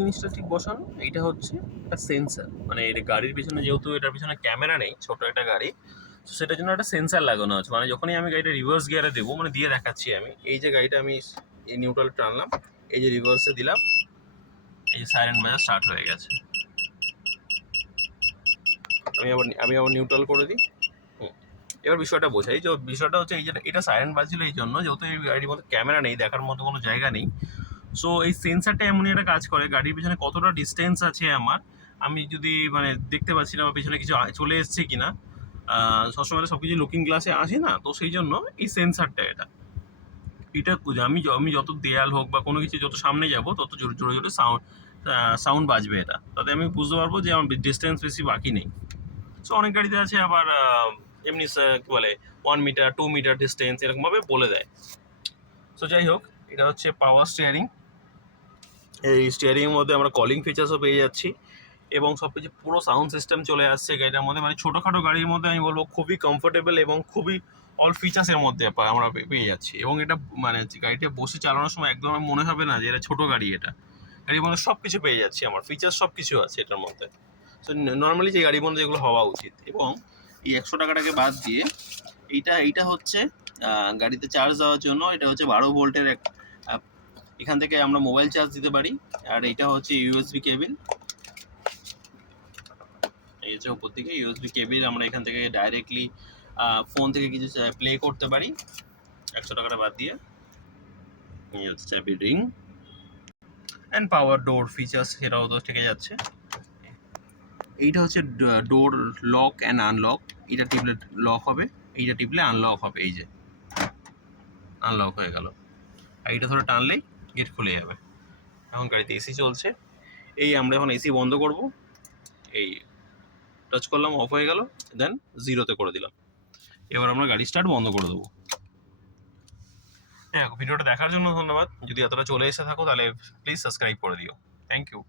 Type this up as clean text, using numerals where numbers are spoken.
জিনিসটা ঠিক বসানো, এইটা হচ্ছে একটা সেন্সার। মানে এই গাড়ির পিছনে যেহেতু এটার পিছনে ক্যামেরা নেই, ছোট একটা গাড়ি, তো সেটার জন্য একটা সেন্সার লাগানো আছে। মানে যখনই আমি গাড়িটা রিভার্স গিয়ারে দেবো, মানে দিয়ে দেখাচ্ছি আমি, এই যে গাড়িটা আমি এই নিউট্রাল টানলাম, এই যে রিভার্সে দিলাম, এই যে সাইরেন বাজা স্টার্ট হয়ে গেছে। আমি আবার নিউট্রাল করে দিই। এবার বিষয়টা বোঝাই, যে বিষয়টা হচ্ছে এই যে এটা সাইরেন বাজছিল এই জন্য, যেহেতু এই গাড়ির মধ্যে ক্যামেরা নেই, দেখার মতো কোনো জায়গা নেই। সো এই সেন্সারটা এমনই একটা কাজ করে, গাড়ির পিছনে কতটা ডিস্টেন্স আছে আমার, আমি যদি মানে দেখতে পাচ্ছি না আমার পিছনে কিছু চলে এসছে কিনা, সবসময় সব কিছু লুকিং গ্লাসে আসে না, তো সেই জন্য এই সেন্সারটা এটা আমি যত দেয়াল হোক বা কোনো কিছু যত সামনে যাব, তত জোরে জোরে জোরে সাউন্ড বাজবে এটা, তাতে আমি বুঝতে পারবো যে আমার ডিস্টেন্স বেশি বাকি নেই। সো অনেক গাড়িতে আছে আবার এমনি কি বলে 1 মিটার 2 মিটার ডিস্টেন্স এরকমভাবে বলে দেয়। সো যাই হোক, এটা হচ্ছে পাওয়ার স্টিয়ারিং। এই স্টিয়ারিংয়ের মধ্যে আমরা কলিং ফিচার্সও পেয়ে যাচ্ছি, এবং সব কিছু পুরো সাউন্ড সিস্টেম চলে আসছে গাড়িটার মধ্যে। মানে ছোটোখাটো গাড়ির মধ্যে আমি বলবো খুবই কমফোর্টেবল এবং খুবই অল ফিচার্সের মধ্যে আমরা পেয়ে যাচ্ছি। এবং এটা মানে গাড়িটা বসে চালানোর সময় একদম মনে হবে না যে এটা ছোটো গাড়ি, এটা গাড়ির মধ্যে সব কিছু পেয়ে যাচ্ছি, আমার ফিচার্স সব কিছু আছে এটার মধ্যে। সো নর্মালি যে গাড়ির মধ্যে যেগুলো হওয়া উচিত। এবং এই 100 টাকাটাকে বাদ দিয়ে এইটা হচ্ছে গাড়িতে চার্জ দেওয়ার জন্য, এটা হচ্ছে 12 ভোল্টের এক, এখান থেকে আমরা মোবাইল চার্জ দিতে পারি। আর এইটা হচ্ছে ইউএসবি কেবিল, এই হচ্ছে উপর থেকে ইউএসবি কেবিল, আমরা এখান থেকে ডাইরেক্টলি ফোন থেকে কিছু প্লে করতে পারি। 100 টাকাটা বাদ দিয়ে এই হচ্ছে চাবি ring and power door features, সেটাও তো থেকে যাচ্ছে। এইটা হচ্ছে ডোর লক অ্যান্ড আনলক, এইটা টিপলে লক হবে, এইটা টিপলে আনলক হবে, এই যে আনলক হয়ে গেল। আর এইটা ধরে টানলেই গেট খুলে যাবে। এখন গাড়িতে এসি চলছে, এই আমরা এখন এসি বন্ধ করব, এই টাচ করলাম, অফ হয়ে গেল, দেন জিরোতে করে দিলাম। এবার আমরা গাড়ি স্টার্ট বন্ধ করে দেবো। হ্যাঁ, ভিডিওটা দেখার জন্য ধন্যবাদ। যদি এতটা চলে এসে থাকো তাহলে প্লিজ সাবস্ক্রাইব করে দিও। Thank you.